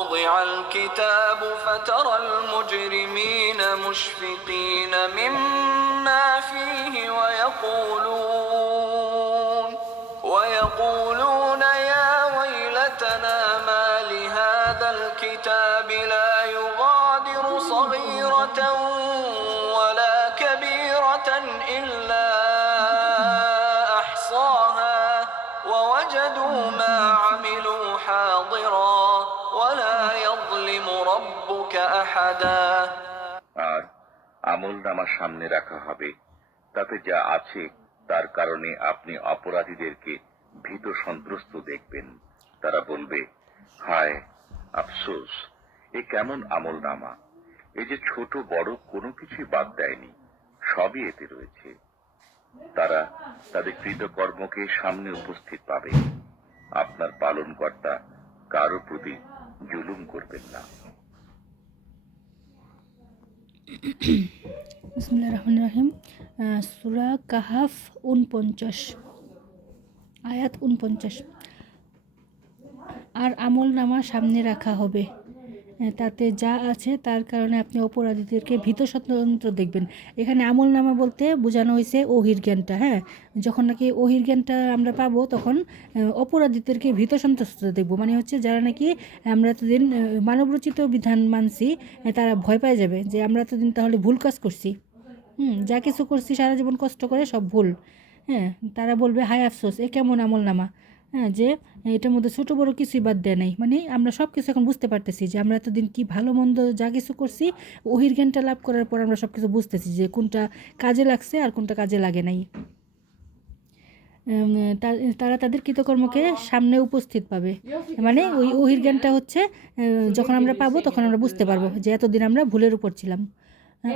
ووضع الكتاب فترى المجرمين مشفقين مما فيه ويقولون يا ويلتنا ما لهذا الكتاب لا يغادر صغيرة ولا كبيرة إلا أحصاها ووجدوا ما عملوا حاضرا ولا يظلم ربك أحدا। আর আমলনামা সামনে রাখা হবে, তাতে যা আছে তার কারণে আপনি অপরাধীদেরকে ভীত সন্ত্রস্ত দেখবেন। তারা বলবে, হায় আফসোস, এ কেমন আমলনামা! এ যে ছোট বড় কোনো কিছুই বাদ দেয়নি, সবই এতে রয়েছে। তারা তাদের কৃতকর্মকে সামনে উপস্থিত পাবে। আপনার পালনকর্তা কারো প্রতি জুলুম করবেন না। বিসমিল্লাহির রহমানির রহিম। সূরা কাহাফ ৪৯, আয়াত ৪৯। আর আমলনামা সামনে রাখা হবে, তাতে যা আছে তার কারণে আপনি অপরাধীদেরকে ভীত স্বতন্ত্র দেখবেন। এখানে আমলনামা বলতে বোঝানো হয়েছে ওহির জ্ঞানটা। হ্যাঁ, যখন নাকি ওহির জ্ঞানটা আমরা পাবো তখন অপরাধীদেরকে ভীত সন্ত্রস্ত দেখব। মানে হচ্ছে যারা নাকি আমরা এতদিন মানবরচিত বিধান মানছি, তারা ভয় পেয়ে যাবে যে আমরা এতদিন তাহলে ভুল কাজ করছি। যা কিছু করছি সারা জীবন কষ্ট করে সব ভুল। হ্যাঁ, তারা বলবে হায় আফসোস, এ কেমন আমলনামা! হ্যাঁ, যে এটার মধ্যে ছোটো বড়ো কিছুই বাদ দেয় নাই। মানে আমরা সব কিছু এখন বুঝতে পারতেছি যে আমরা এতদিন কি ভালো মন্দ যা কিছু করছি, ওহির জ্ঞানটা লাভ করার পর আমরা সব কিছু বুঝতেছি যে কোনটা কাজে লাগছে আর কোনটা কাজে লাগে নাই। তারা তাদের কৃতকর্মকে সামনে উপস্থিত পাবে। মানে ওই ওহির জ্ঞানটা হচ্ছে যখন আমরা পাবো তখন আমরা বুঝতে পারবো যে এতদিন আমরা ভুলের উপর ছিলাম।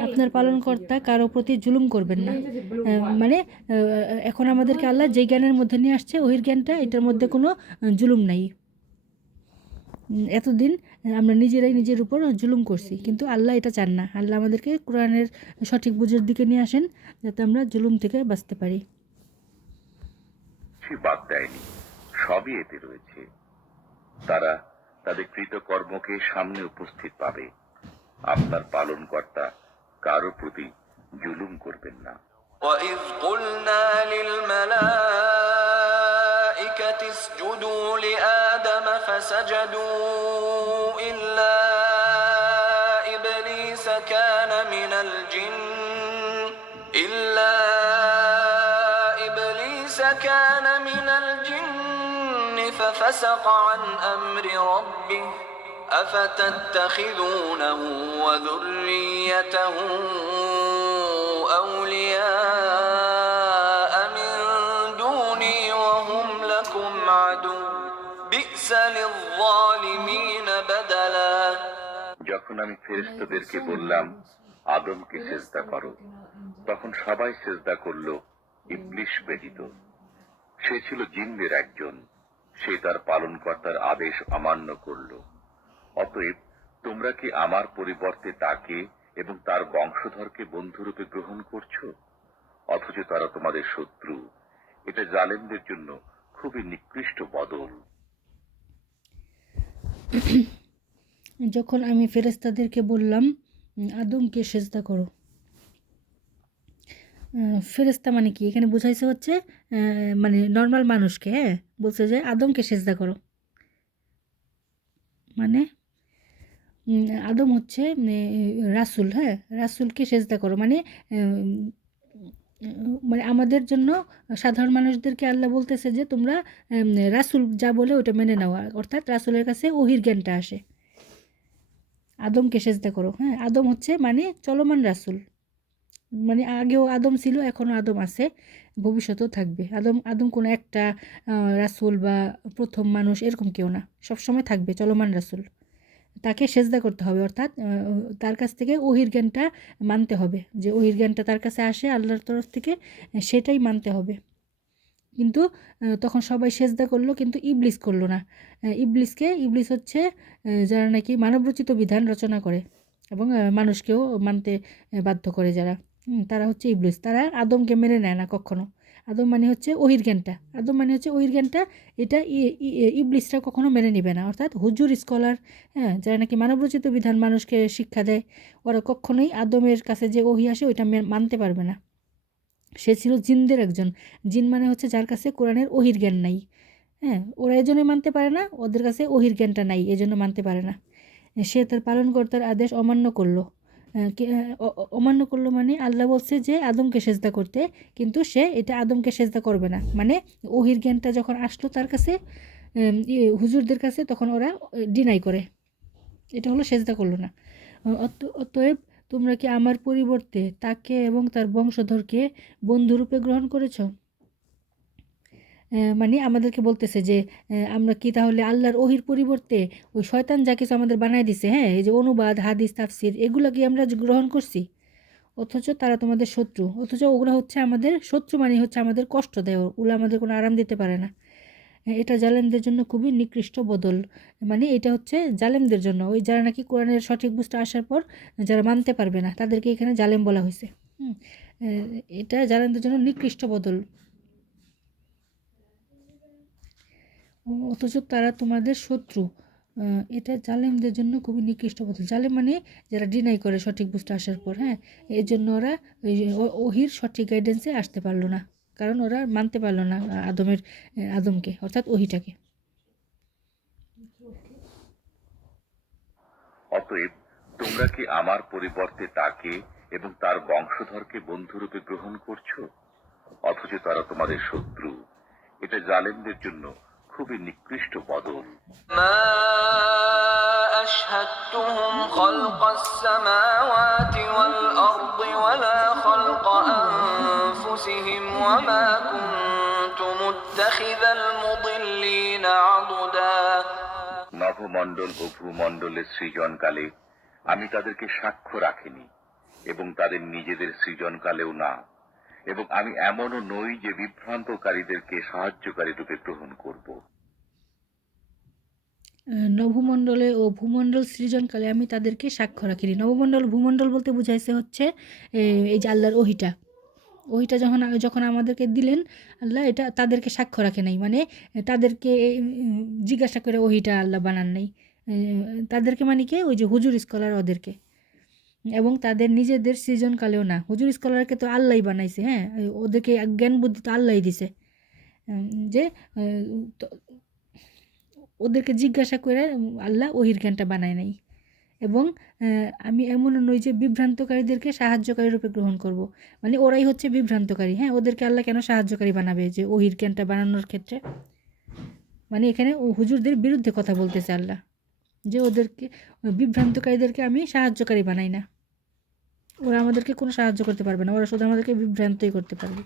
আপনার পালনকর্তা কারো প্রতি জুলুম করবেন না। মানে এখন আমাদেরকে আল্লাহ যে জ্ঞানের মধ্যে নিয়ে আসছে ওহির জ্ঞানটা, এটার মধ্যে কোনো জুলুম নাই। এতদিন আমরা নিজেরাই নিজের উপর জুলুম করছি, কিন্তু আল্লাহ এটা চান না। আল্লাহ আমাদেরকে কোরআনের সঠিক বুঝের দিকে নিয়ে আসেন যাতে আমরা জুলুম থেকে বাঁচতে পারি। বাদ দেয়নি, সবই এতে রয়েছে। তারা তাদের কৃতকর্মকে সামনে উপস্থিত পাবে। আপনার পালনকর্তা কারো প্রতি জুলুম করবেন না। وَإِذْ قُلْنَا لِلْمَلَائِكَةِ اسْجُدُوا لِآدَمَ فَسَجَدُوا إِلَّا إِبْلِيسَ كَانَ مِنَ الْجِنِّ فَفَسَقَ عَنْ أَمْرِ رَبِّهِ أَفَتَتَّخِذُونَهُ وَذُرِّيَّتَهُ أَوْلِيَاءَ مِن دُونِي وَهُمْ لَكُمْ عَدُوٌّ بِئْسَ لِلظَّالِمِينَ بَدَلًا। যখন আমি ফেরেশতাদেরকে বললাম আদমকে সিজদা করো, তখন সবাই সিজদা করল ইবলিস ব্যতীত। সে ছিল জিনদের একজন। সে তার পালনকর্তার আদেশ অমান্য করল। অতএব তোমরা কি আমার পরিবর্তে তাকে এবং তার বংশধরকে বন্ধুরূপে গ্রহণ করছো, অথচ তারা তোমাদের শত্রু। এটা জালেমদের জন্য খুবই নিকৃষ্ট বদল। যখন আমি ফেরেশতাদেরকে বললাম আদমকে সিজদা করো, ফেরেশতা মানে কি এখানে বোঝাইছে হচ্ছে মানে নর্মাল মানুষকে। হ্যাঁ, বলছে যে আদমকে সিজদা করো। মানে আদম হচ্ছে রাসূল। হ্যাঁ, রাসূলকে সিজদা করো মানে মানে আমাদের জন্য সাধারণ মানুষদেরকে আল্লাহ বলতেছে যে তোমরা রাসূল যা বলে ওটা মেনে নাও, অর্থাৎ রাসূলের কাছে ওহির জ্ঞানটা আসে। আদমকে সিজদা করো। হ্যাঁ, আদম হচ্ছে মানে চলমান রাসূল। মানে আগেও আদম ছিল, এখনও আদম আছে, ভবিষ্যতেও থাকবে। আদম কোনো একটা রাসূল বা প্রথম মানুষ এরকম কেউ না, সবসময় থাকবে চলমান রাসূল। তাকে সেজদা করতে হবে, অর্থাৎ তার কাছ থেকে ওহির জ্ঞানটা মানতে হবে। যে ওহির জ্ঞানটা তার কাছে আসে আল্লাহর তরফ থেকে, সেটাই মানতে হবে। কিন্তু তখন সবাই সেজদা করলো, কিন্তু ইবলিস করলো না। ইবলিস হচ্ছে যারা নাকি মানবরচিত বিধান রচনা করে এবং মানুষকেও মানতে বাধ্য করে যারা, তারা হচ্ছে ইবলিস। তারা আদমকে মেনে নেয় না কখনো। আদম মানে হচ্ছে ওহির জ্ঞানটা, আদম মানে হচ্ছে ওহির জ্ঞানটা, এটা ইবলিসরা কখনো মেনে নেবে না। অর্থাৎ হুজুর স্কলার, হ্যাঁ, যারা নাকি মানবরচিত বিধান মানুষকে শিক্ষা দেয়, ওরা কখনোই আদমের কাছে যে ওহি আসে ওইটা মানতে পারবে না। সে ছিল জিনদের একজন। জিন মানে হচ্ছে যার কাছে কোরআনের ওহির জ্ঞান নাই, হ্যাঁ, ওরা এজন্যই মানতে পারে না, ওদের কাছে ওহির জ্ঞানটা নাই, এজন্য মানতে পারে না। সে তার পালনকর্তার আদেশ অমান্য করলো। অমান্য করলো মানে আল্লাহ বলছে যে আদমকে সেজদা করতে, কিন্তু সে এটা আদমকে সেজদা করবে না। মানে ওহির জ্ঞানটা যখন আসলো তার কাছে, হুজুরদের কাছে, তখন ওরা ডিনাই করে, এটা হলো সেজদা করলো না। অতএব তোমরা কি আমার পরিবর্তে তাকে এবং তার বংশধরকে বন্ধুরূপে গ্রহণ করেছ? মানে আমাদেরকে বলতেছে যে আমরা কি তাহলে আল্লাহর ওহির পরিবর্তে ওই শয়তান যা কিছু আমাদের বানায় দিছে, হ্যাঁ, এই যে অনুবাদ, হাদিস, তাফসির, এগুলো কি আমরা গ্রহণ করছি? অথচ তারা তোমাদের শত্রু, অথচ ওগুলো হচ্ছে আমাদের শত্রু, মানে হচ্ছে আমাদের কষ্ট দেয়, ওগুলো আমাদের কোনো আরাম দিতে পারে না। এটা জালেমদের জন্য খুবই নিকৃষ্ট বদল। মানে এটা হচ্ছে জালেমদের জন্য, ওই যারা নাকি কোরআনের সঠিক বুঝতে আসার পর যারা মানতে পারবে না তাদেরকে এখানে জালেম বলা হয়েছে। এটা জালেমদের জন্য নিকৃষ্ট বদল, অথচ তারা তোমাদের শত্রু। এটা জালেমদের জন্য খুবই নিকৃষ্ট বদল। জালেম মানে যারা ডিনাই করে সঠিক বুঝতে আসার পর, হ্যাঁ, এর জন্য ওরা ওহির সঠিক গাইডেন্সে আসতে পারলো না, কারণ ওরা মানতে পারলো না আদমকে অর্থাৎ ওহিটাকে। অতএব তোমরা কি আমার পরিবর্তে তাকে এবং তার বংশধরকে বন্ধুরূপে গ্রহণ করছো, অথচ তারা তোমাদের শত্রু। এটা জালেমদের জন্য খুবই নিকৃষ্ট বদল। ما أشهدتهم خلق السماوات والأرض ولا خلق أنفسهم وما كنت متخذ المضلين عضدا। নভমণ্ডল ও ভূমণ্ডলের সৃজনকালে আমি তাদেরকে সাক্ষ্য রাখিনি, এবং তাদের নিজেদের সৃজনকালেও না, এবং আমি এমনও নই যে বিভ্রান্তকারীদেরকে সাহায্যকারী রূপে গ্রহণ করব। নভমণ্ডলে ও ভূমণ্ডল সৃজনকালে আমি তাদেরকে সাক্ষ্য রাখিনি। নবমণ্ডল ভূমণ্ডল বলতে বুঝাইছে হচ্ছে এই যে আল্লাহর ওহিটা যখন আমাদেরকে দিলেন আল্লাহ, এটা তাদেরকে সাক্ষ্য রাখে নাই, মানে তাদেরকে জিজ্ঞাসা করে ওহিটা আল্লাহ বানান নাই। তাদেরকে মানে কি, ওই যে হুজুর স্কলার ওদেরকে, এবং তাদের নিজেদের সৃজনকালেও না। হুজুর স্কলারকে তো আল্লাহই বানাইছে, হ্যাঁ, ওদেরকে জ্ঞান বুদ্ধি তো আল্লাহই দিছে, যে ওদেরকে জিজ্ঞাসা করে আল্লাহ ওহির জ্ঞানটা বানায় নাই। এবং আমি এমনও নই যে বিভ্রান্তকারীদেরকে সাহায্যকারী রূপে গ্রহণ করব। মানে ওরাই হচ্ছে বিভ্রান্তকারী, হ্যাঁ, ওদেরকে আল্লাহ কেন সাহায্যকারী বানাবে যে ওহির জ্ঞানটা বানানোর ক্ষেত্রে? মানে এখানে হুজুরদের বিরুদ্ধে কথা বলতেছে আল্লাহ, যে ওদেরকে বিভ্রান্তকারীদেরকে আমি সাহায্যকারী বানাই না, ওরা আমাদেরকে কোনো সাহায্য করতে পারবে না, ওরা শুধু আমাদেরকে বিভ্রান্তই করতে পারবে।